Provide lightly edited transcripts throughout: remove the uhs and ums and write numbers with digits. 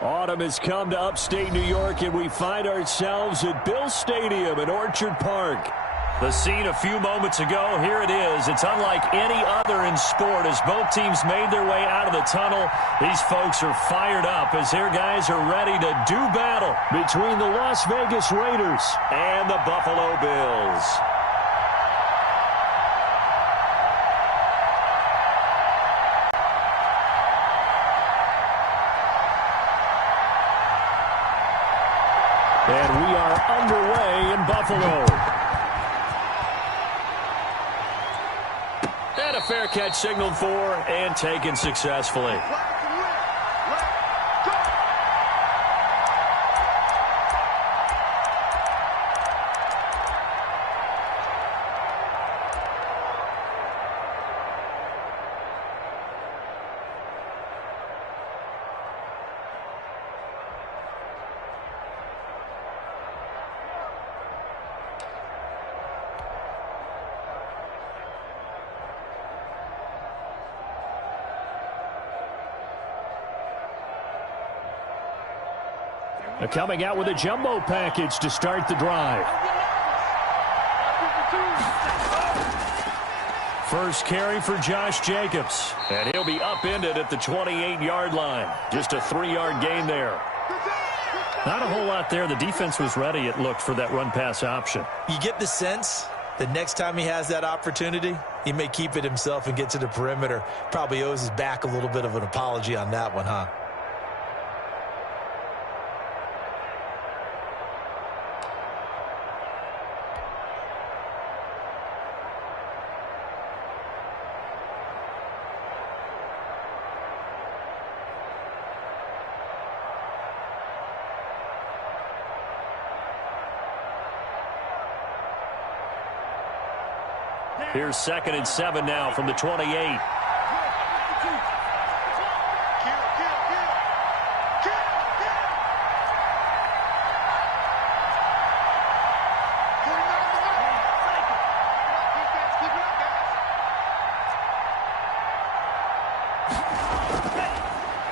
Autumn has come to upstate New York, and we find ourselves at Bill Stadium in Orchard Park. The scene a few moments ago, here it is. It's unlike any other in sport as both teams made their way out of the tunnel. These folks are fired up as their guys are ready to do battle between the Las Vegas Raiders and the Buffalo Bills. And we are underway in Buffalo. And a fair catch signaled for and taken successfully. Coming out with a jumbo package to start the drive. First carry for Josh Jacobs. And he'll be upended at the 28-yard line. Just a 3-yard gain there. Not a whole lot there. The defense was ready, it looked, for that run-pass option. You get the sense that next time he has that opportunity, he may keep it himself and get to the perimeter. Probably owes his back a little bit of an apology on that one, huh? Here's 2nd and 7 now from the 28.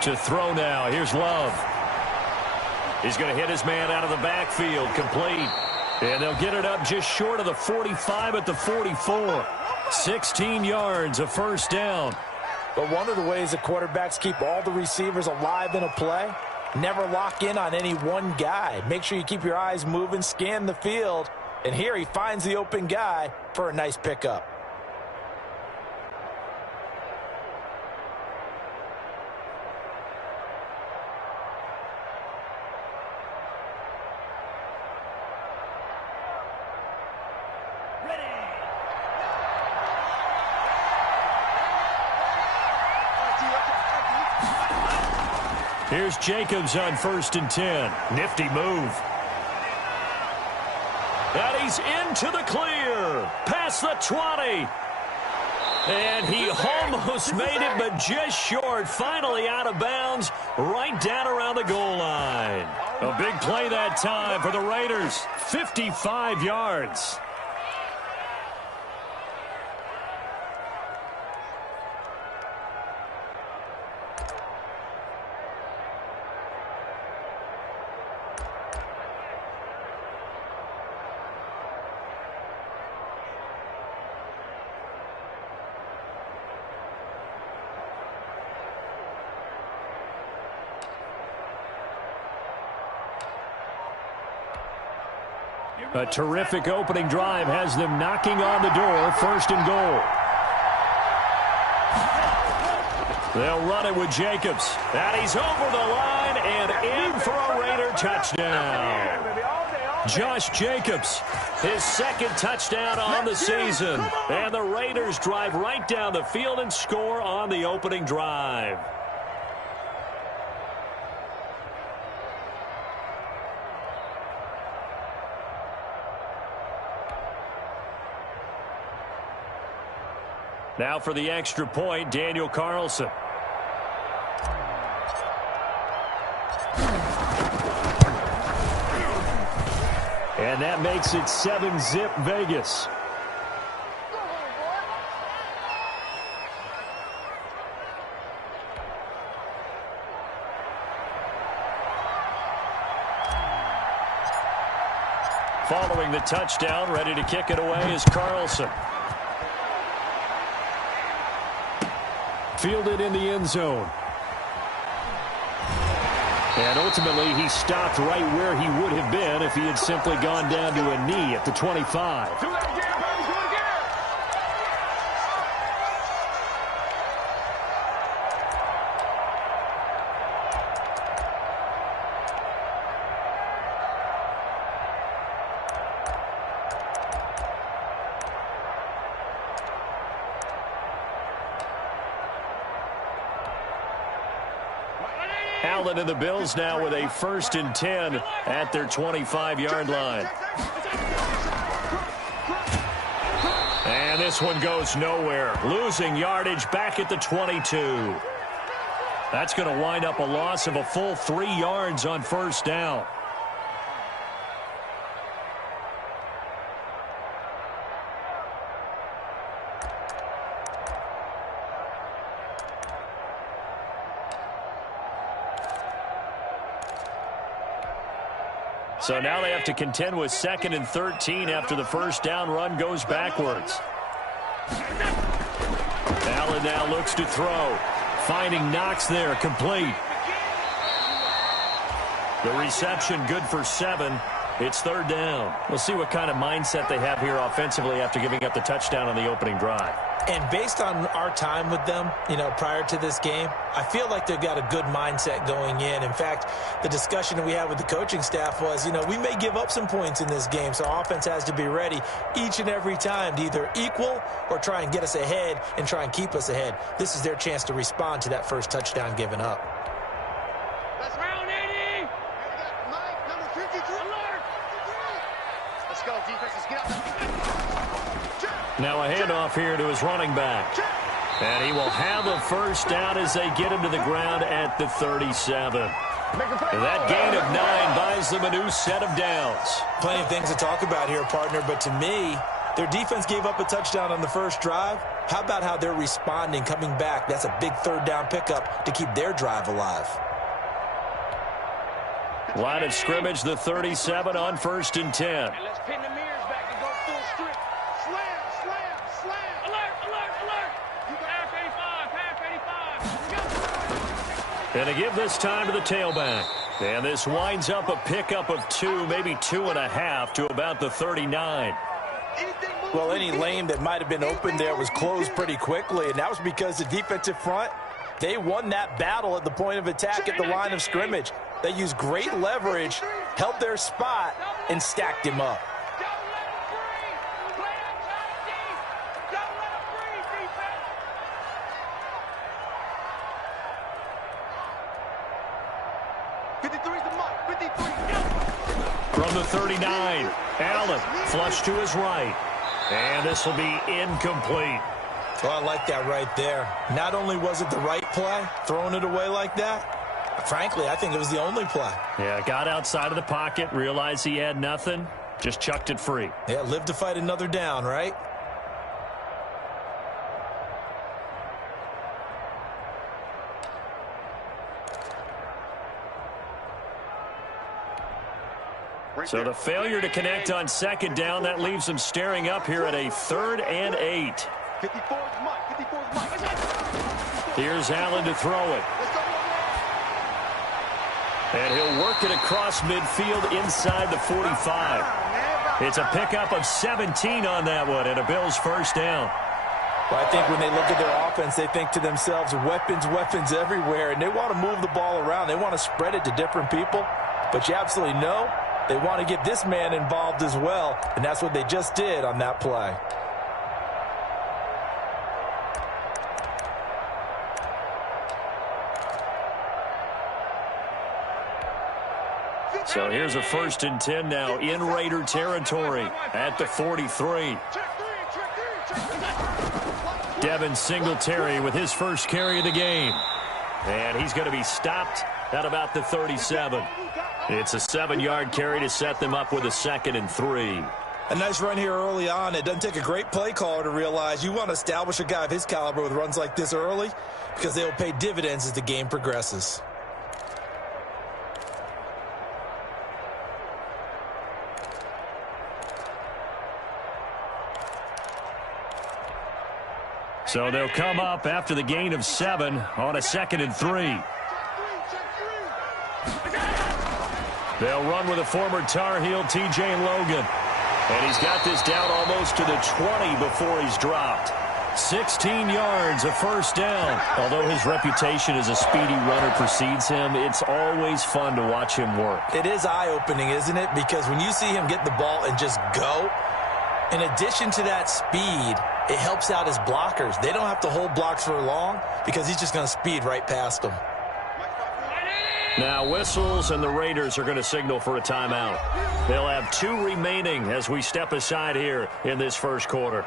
To throw now. Here's Love. He's going to hit his man out of the backfield. Complete. And they'll get it up just short of the 45 at the 44. 16 yards, a first down. But one of the ways that quarterbacks keep all the receivers alive in a play, never lock in on any one guy. Make sure you keep your eyes moving, scan the field. And here he finds the open guy for a nice pickup. Here's Jacobs on 1st and 10. Nifty move. And he's into the clear. Past the 20. And he almost made it, but just short. Finally out of bounds, right down around the goal line. A big play that time for the Raiders. 55 yards. A terrific opening drive has them knocking on the door. 1st and goal. They'll run it with Jacobs. And he's over the line and in for a Raider touchdown. Josh Jacobs, his 2nd touchdown on the season. And the Raiders drive right down the field and score on the opening drive. Now for the extra point, Daniel Carlson. And that makes it 7-zip Vegas. Following the touchdown, ready to kick it away is Carlson. Fielded in the end zone. And ultimately, he stopped right where he would have been if he had simply gone down to a knee at the 25. Allen and the Bills now with a 1st and 10 at their 25-yard line. And this one goes nowhere. Losing yardage back at the 22. That's going to wind up a loss of a full 3 yards on 1st down. So now they have to contend with 2nd and 13 after the 1st down run goes backwards. Allen now looks to throw. Finding Knox there, complete. The reception good for 7. It's 3rd down. We'll see what kind of mindset they have here offensively after giving up the touchdown on the opening drive. And based on our time with them, prior to this game, I feel like they've got a good mindset going in. In fact, the discussion that we had with the coaching staff was, we may give up some points in this game, so our offense has to be ready each and every time to either equal or try and get us ahead and try and keep us ahead. This is their chance to respond to that first touchdown given up. Let's round 80. Mike, number 53. Alert. Let's go, defense. Let's get out. Now a handoff here to his running back. And he will have a 1st down as they get him to the ground at the 37. That gain of 9 buys them a new set of downs. Plenty of things to talk about here, partner, but to me, their defense gave up a touchdown on the first drive. How about how they're responding, coming back? That's a big 3rd down pickup to keep their drive alive. Line of scrimmage, the 37 on 1st and 10. And let's pin the mirrors back and go full strip. Slam, slam, slam. Alert, alert, alert. You got half 85, half 85. Go. And to give this time to the tailback. And this winds up a pickup of 2, maybe 2.5 to about the 39. Well, any lane that might have been open there was closed pretty quickly, and that was because the defensive front, they won that battle at the point of attack at the line of scrimmage. They used great leverage, held their spot, and stacked him up. From the 39, Allen flush to his right. And this will be incomplete. Well, I like that right there. Not only was it the right play, throwing it away like that, frankly, I think it was the only play. Yeah, got outside of the pocket, realized he had nothing, just chucked it free. Yeah, live to fight another down, right? So the failure to connect on 2nd down, that leaves them staring up here at a 3rd and 8. Here's Allen to throw it. And he'll work it across midfield inside the 45. It's a pickup of 17 on that one and a Bills 1st down. Well, I think when they look at their offense, they think to themselves, weapons, weapons everywhere, and they want to move the ball around. They want to spread it to different people, but you absolutely know they want to get this man involved as well, and that's what they just did on that play. So here's a 1st and 10 now in Raider territory at the 43. Devin Singletary with his first carry of the game. And he's going to be stopped at about the 37. It's a 7-yard carry to set them up with a 2nd and 3. A nice run here early on. It doesn't take a great play caller to realize you want to establish a guy of his caliber with runs like this early because they will pay dividends as the game progresses. So they'll come up after the gain of 7 on a 2nd and 3. They'll run with a former Tar Heel, T.J. Logan. And he's got this down almost to the 20 before he's dropped. 16 yards, a first down. Although his reputation as a speedy runner precedes him, it's always fun to watch him work. It is eye-opening, isn't it? Because when you see him get the ball and just go, in addition to that speed, it helps out his blockers. They don't have to hold blocks for long because he's just going to speed right past them. Now whistles, and the Raiders are going to signal for a timeout. They'll have 2 remaining as we step aside here in this first quarter.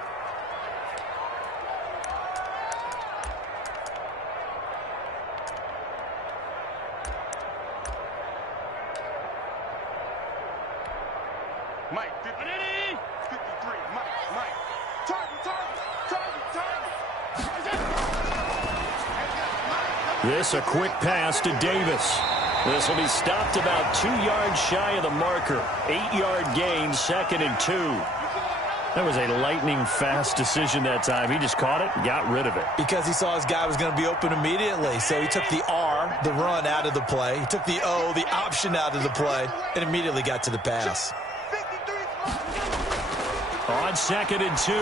Mike, 53, Mike. Target. This a quick pass to Davis. This will be stopped about 2 yards shy of the marker. 8-yard gain, 2nd and 2. That was a lightning-fast decision that time. He just caught it and got rid of it. Because he saw his guy was going to be open immediately. So he took the R, the run, out of the play. He took the O, the option, out of the play, and immediately got to the pass. On 2nd and 2,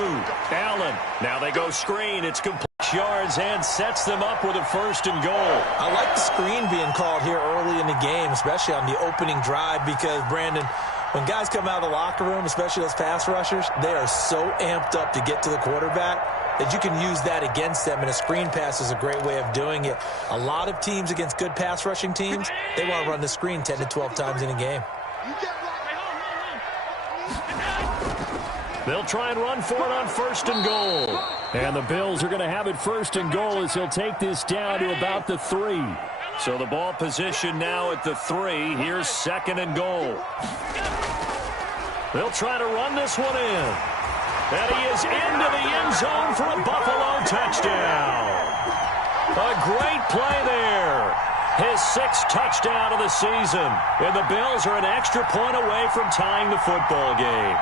Allen. Now they go screen. It's complete yards and sets them up with a 1st and goal. I like the screen being called here early in the game, especially on the opening drive, because, Brandon, when guys come out of the locker room, especially those pass rushers, they are so amped up to get to the quarterback that you can use that against them, and a screen pass is a great way of doing it. A lot of teams against good pass rushing teams, they want to run the screen 10 to 12 times in a game. They'll try and run for it on 1st and goal. And the Bills are going to have it 1st and goal as he'll take this down to about the 3. So the ball position now at the 3. Here's 2nd and goal. They'll try to run this one in. And he is into the end zone for a Buffalo touchdown. A great play there. His 6th touchdown of the season. And the Bills are an extra point away from tying the football game.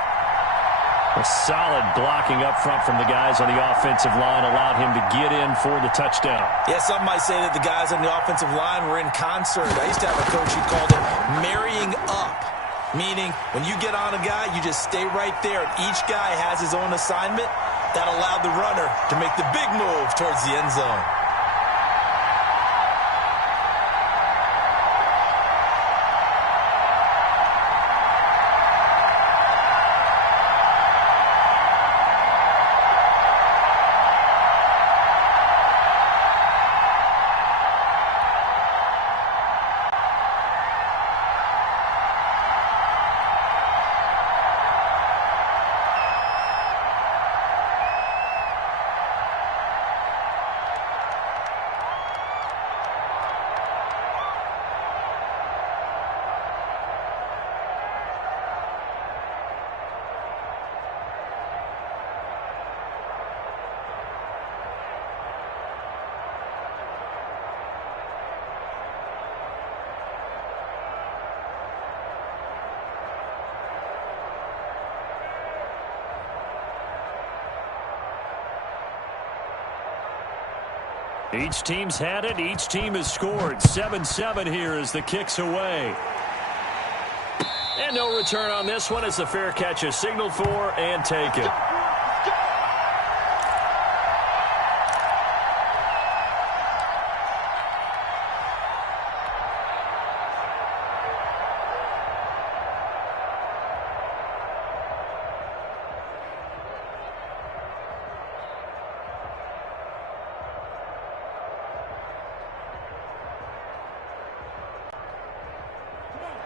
A solid blocking up front from the guys on the offensive line allowed him to get in for the touchdown. Yeah, some might say that the guys on the offensive line were in concert. I used to have a coach who called it marrying up, meaning when you get on a guy, you just stay right there, and each guy has his own assignment. That allowed the runner to make the big move towards the end zone. Each team's had it. Each team has scored. 7-7 here as the kick's away. And no return on this one as the fair catch is signaled for and taken.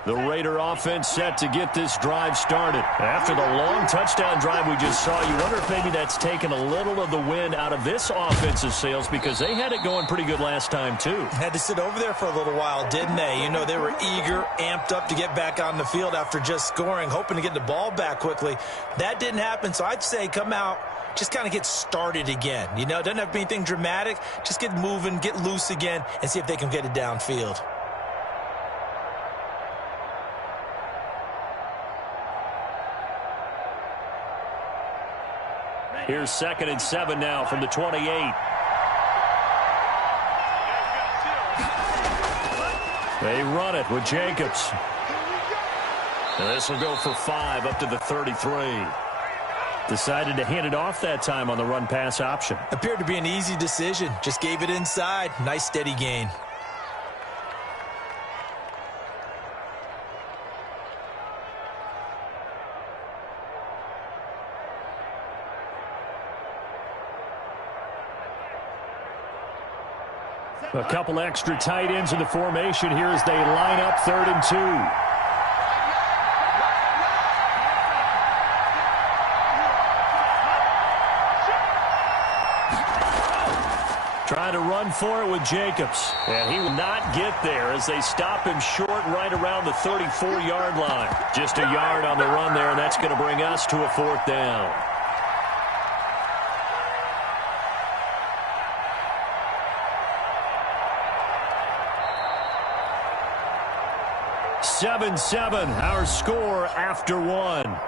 The Raider offense set to get this drive started. After the long touchdown drive we just saw, you wonder if maybe that's taken a little of the wind out of this offensive sails because they had it going pretty good last time, too. Had to sit over there for a little while, didn't they? You know, they were eager, amped up to get back on the field after just scoring, hoping to get the ball back quickly. That didn't happen, so I'd say come out, just kind of get started again. You know, it doesn't have to be anything dramatic. Just get moving, get loose again, and see if they can get it downfield. Here's 2nd and 7 now from the 28. They run it with Jacobs. And this will go for 5 up to the 33. Decided to hand it off that time on the run-pass option. Appeared to be an easy decision. Just gave it inside. Nice steady gain. A couple extra tight ends in the formation here as they line up 3rd and 2. Trying to run for it with Jacobs. And he will not get there as they stop him short right around the 34-yard line. Just a yard on the run there, and that's going to bring us to a 4th down. Seven, our score after 1.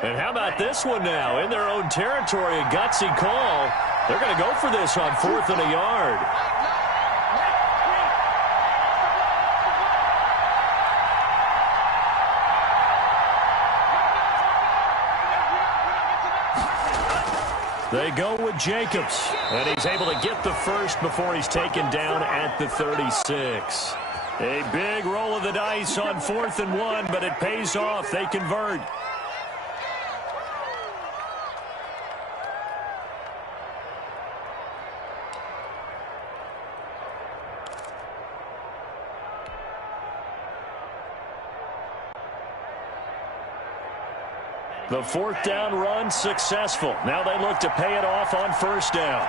And how about this one now? In their own territory, a gutsy call. They're going to go for this on 4th and a yard. They go with Jacobs. And he's able to get the first before he's taken down at the 36. A big roll of the dice on 4th and 1, but it pays off. They convert. The 4th down run successful. Now they look to pay it off on 1st down.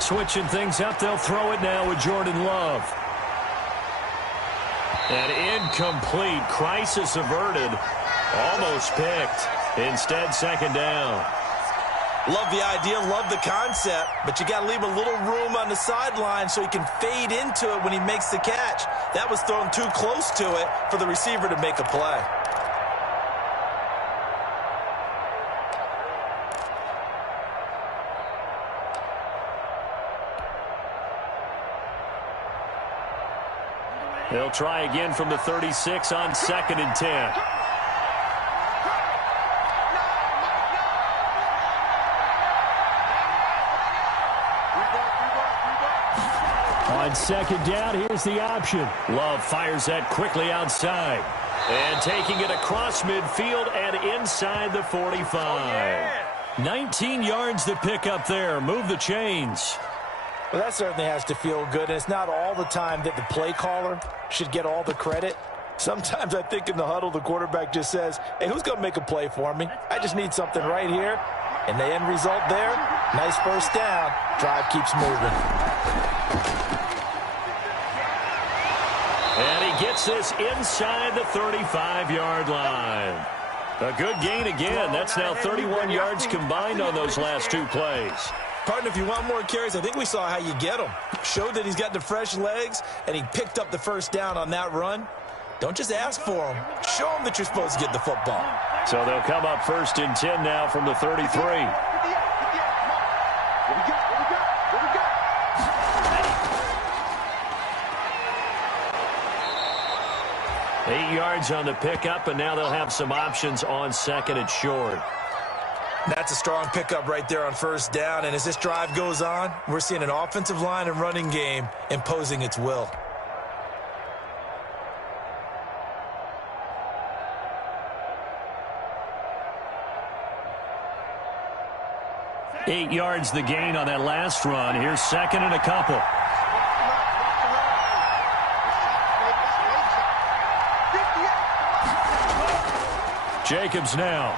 Switching things up, they'll throw it now with Jordan Love. And incomplete. Crisis averted. Almost picked. Instead, 2nd down. Love the idea, love the concept, but you got to leave a little room on the sideline so he can fade into it when he makes the catch. That was thrown too close to it for the receiver to make a play. They'll try again from the 36 on 2nd and 10. On 2nd down, here's the option. Love fires that quickly outside. And taking it across midfield and inside the 45. Oh, yeah. 19 yards to pick up there. Move the chains. Well, that certainly has to feel good. And it's not all the time that the play caller should get all the credit. Sometimes I think in the huddle, the quarterback just says, hey, who's going to make a play for me? I just need something right here. And the end result there, nice 1st down. Drive keeps moving. And he gets this inside the 35-yard line. A good gain again. That's now 31 yards combined on those last 2 plays. Partner, if you want more carries, I think we saw how you get them. Showed that he's got the fresh legs, and he picked up the 1st down on that run. Don't just ask for them. Show them that you're supposed to get the football. So they'll come up 1st and 10 now from the 33. 8 yards on the pickup, and now they'll have some options on 2nd and short. That's a strong pickup right there on 1st down, and as this drive goes on, we're seeing an offensive line and running game imposing its will. $8 yards the gain on that last run. Here's 2nd and a couple. Jacobs now.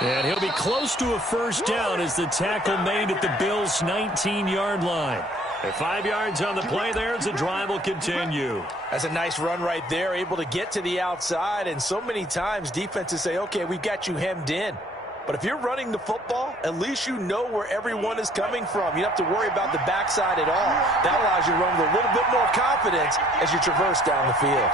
And he'll be close to a first down as the tackle made at the Bills' 19-yard line. At 5 yards on the play there as the drive will continue. That's a nice run right there, able to get to the outside. And so many times defenses say, okay, we've got you hemmed in. But if you're running the football, at least you know where everyone is coming from. You don't have to worry about the backside at all. That allows you to run with a little bit more confidence as you traverse down the field.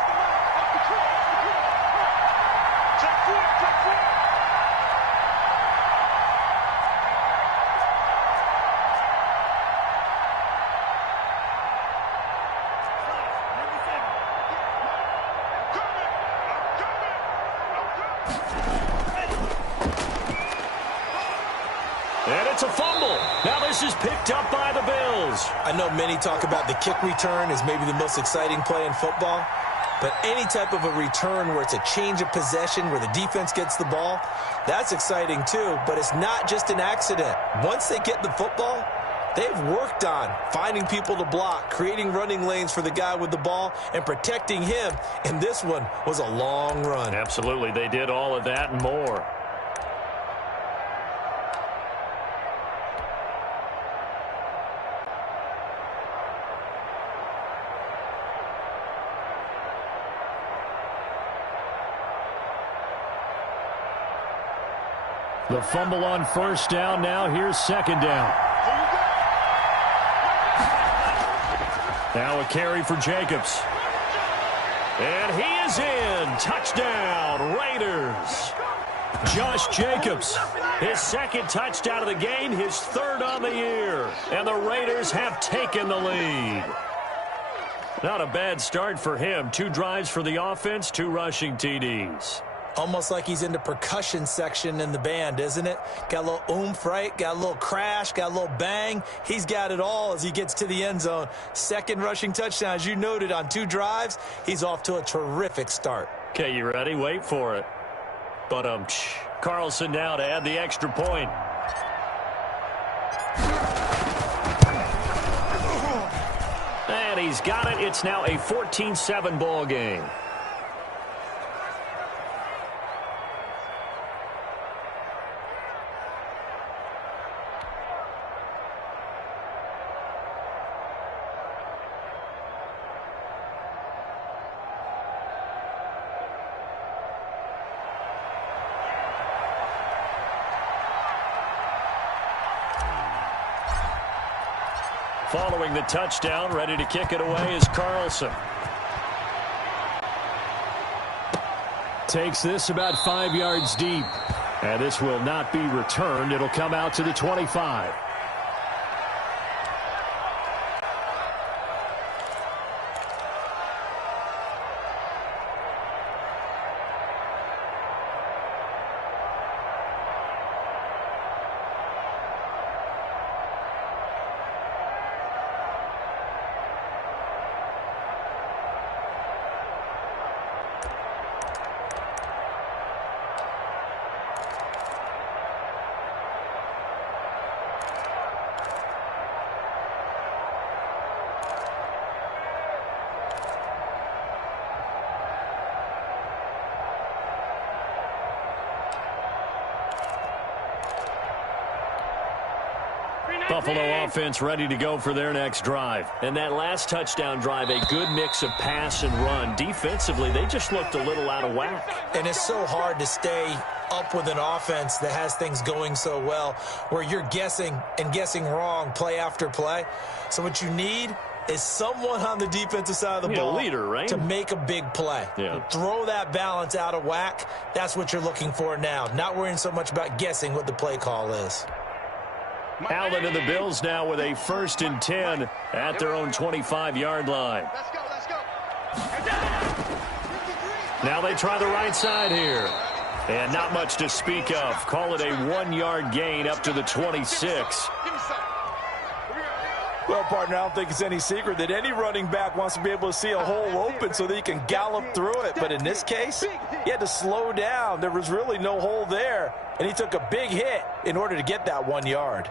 And it's a fumble. Now this is picked up by the Bills. I know many talk about the kick return as maybe the most exciting play in football, but any type of a return where it's a change of possession, where the defense gets the ball, that's exciting too, but it's not just an accident. Once they get the football, they've worked on finding people to block, creating running lanes for the guy with the ball, and protecting him, and this one was a long run. Absolutely, they did all of that and more. The fumble on first down. Now here's second down. Now a carry for Jacobs. And he is in. Touchdown, Raiders. Josh Jacobs, his second touchdown of the game, his third on the year. And the Raiders have taken the lead. Not a bad start for him. 2 drives for the offense, 2 rushing TDs. Almost like he's in the percussion section in the band, isn't it? Got a little oomph, right? Got a little crash, got a little bang. He's got it all as he gets to the end zone. Second rushing touchdown, as you noted, on 2 drives. He's off to a terrific start. Okay, you ready? Wait for it. But Carlson now to add the extra point. And he's got it. It's now a 14-7 ball game. Following the touchdown, ready to kick it away is Carlson. Takes this about 5 yards deep. And this will not be returned. It'll come out to the 25. Buffalo offense ready to go for their next drive. And that last touchdown drive, a good mix of pass and run. Defensively, they just looked a little out of whack. And it's so hard to stay up with an offense that has things going so well, where you're guessing and guessing wrong play after play. So what you need is someone on the defensive side of the ball, leader, right? To make a big play. Yeah. Throw that balance out of whack. That's what you're looking for now. Not worrying so much about guessing what the play call is. Allen and the Bills now with a 1st and 10 at their own 25-yard line. Let's go, let's go. Now they try the right side here. And not much to speak of. Call it a 1-yard gain up to the 26. Well, partner, I don't think it's any secret that any running back wants to be able to see a hole open so that he can gallop through it. But in this case, he had to slow down. There was really no hole there, and he took a big hit in order to get that 1 yard.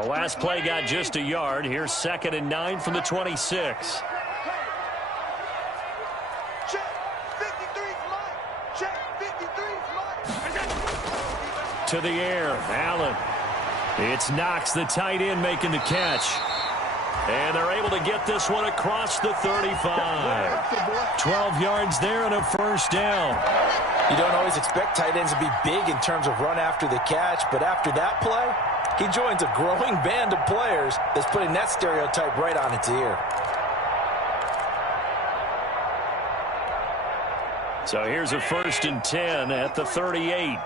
The last play got just a yard. Here's 2nd and 9 from the 26. To the air, Allen. It's Knox, the tight end, making the catch. And they're able to get this one across the 35. 12 yards there and a first down. You don't always expect tight ends to be big in terms of run after the catch, but after that play, he joins a growing band of players that's putting that stereotype right on its ear. So here's a 1st and 10 at the 38.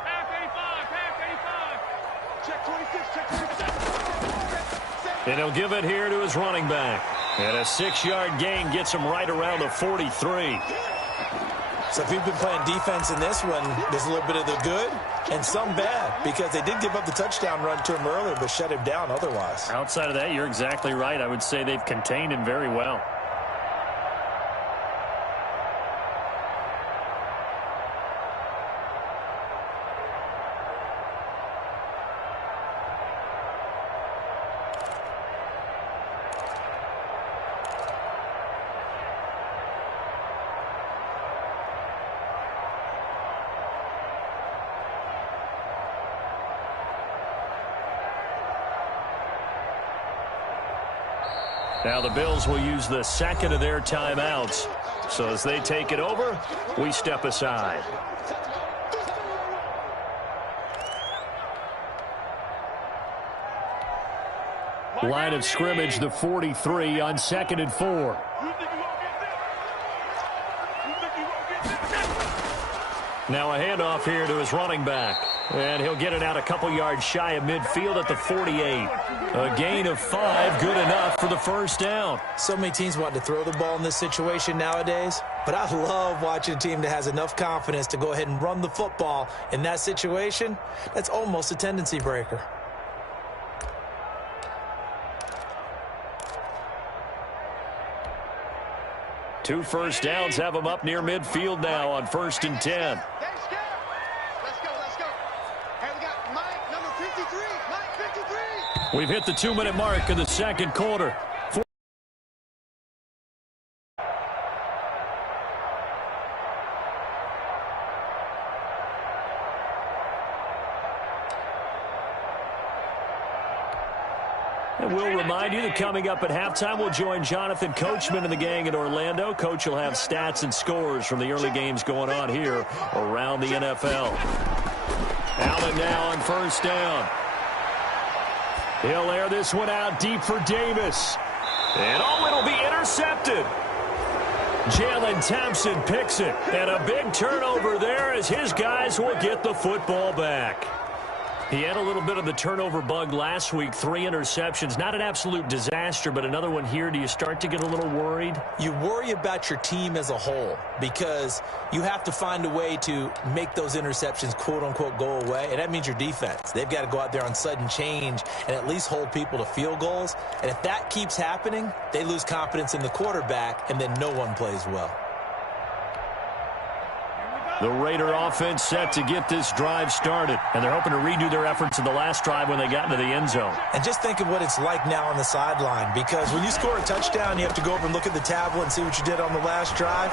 And he'll give it here to his running back. And a 6-yard gain gets him right around the 43. So if you've been playing defense in this one, there's a little bit of the good and some bad, because they did give up the touchdown run to him earlier but shut him down otherwise. Outside of that, you're exactly right. I would say they've contained him very well. Now the Bills will use the 2nd of their timeouts. So as they take it over, we step aside. Line of scrimmage, the 43 on 2nd and 4. Now a handoff here to his running back. And he'll get it out a couple yards shy of midfield at the 48. A gain of 5, good enough for the first down. So many teams want to throw the ball in this situation nowadays, but I love watching a team that has enough confidence to go ahead and run the football in that situation. That's almost a tendency breaker. Two first downs have him up near midfield now on 1st and 10. We've hit the 2-minute mark of the second quarter. And we'll remind you that coming up at halftime, we'll join Jonathan Coachman and the gang in Orlando. Coach will have stats and scores from the early games going on here around the NFL. Allen now on first down. He'll air this one out deep for Davis. And it'll be intercepted. Jalen Thompson picks it. And a big turnover there as his guys will get the football back. He had a little bit of the turnover bug last week, 3 interceptions. Not an absolute disaster, but another one here. Do you start to get a little worried? You worry about your team as a whole because you have to find a way to make those interceptions, quote-unquote, go away, and that means your defense. They've got to go out there on sudden change and at least hold people to field goals. And if that keeps happening, they lose confidence in the quarterback, and then no one plays well. The Raider offense set to get this drive started, and they're hoping to redo their efforts in the last drive when they got into the end zone. And just think of what it's like now on the sideline, because when you score a touchdown, you have to go over and look at the tablet and see what you did on the last drive.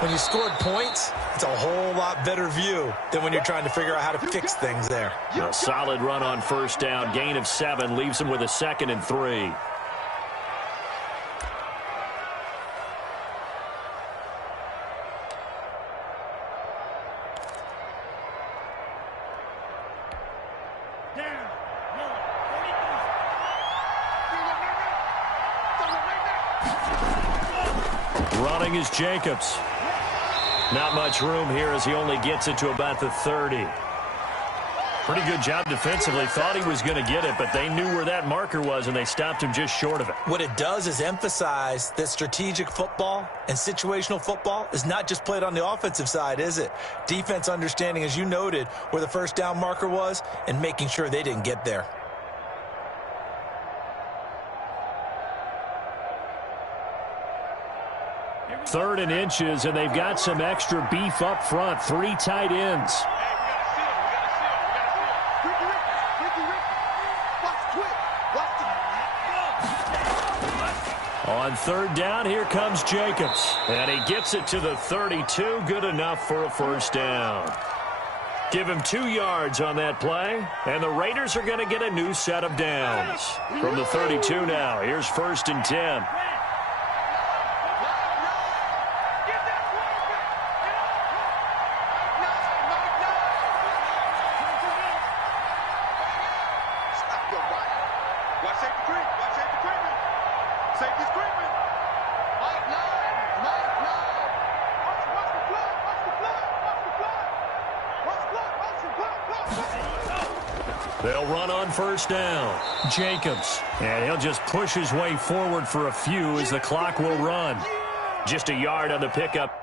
When you scored points, it's a whole lot better view than when you're trying to figure out how to fix things there. A solid run on first down, gain of 7, leaves them with a 2nd and 3. Running is Jacobs. Not much room here as he only gets it to about the 30. Pretty good job defensively. Thought he was going to get it, but they knew where that marker was, and they stopped him just short of it. What it does is emphasize that strategic football and situational football is not just played on the offensive side, is it? Defense understanding, as you noted, where the first down marker was and making sure they didn't get there. Third and inches, and they've got some extra beef up front. 3 tight ends. Watch On third down, here comes Jacobs. And he gets it to the 32. Good enough for a first down. Give him 2 yards on that play. And the Raiders are going to get a new set of downs. From the 32 now, here's 1st and 10. They'll run on first down. Jacobs. And he'll just push his way forward for a few as the clock will run. Just a yard on the pickup.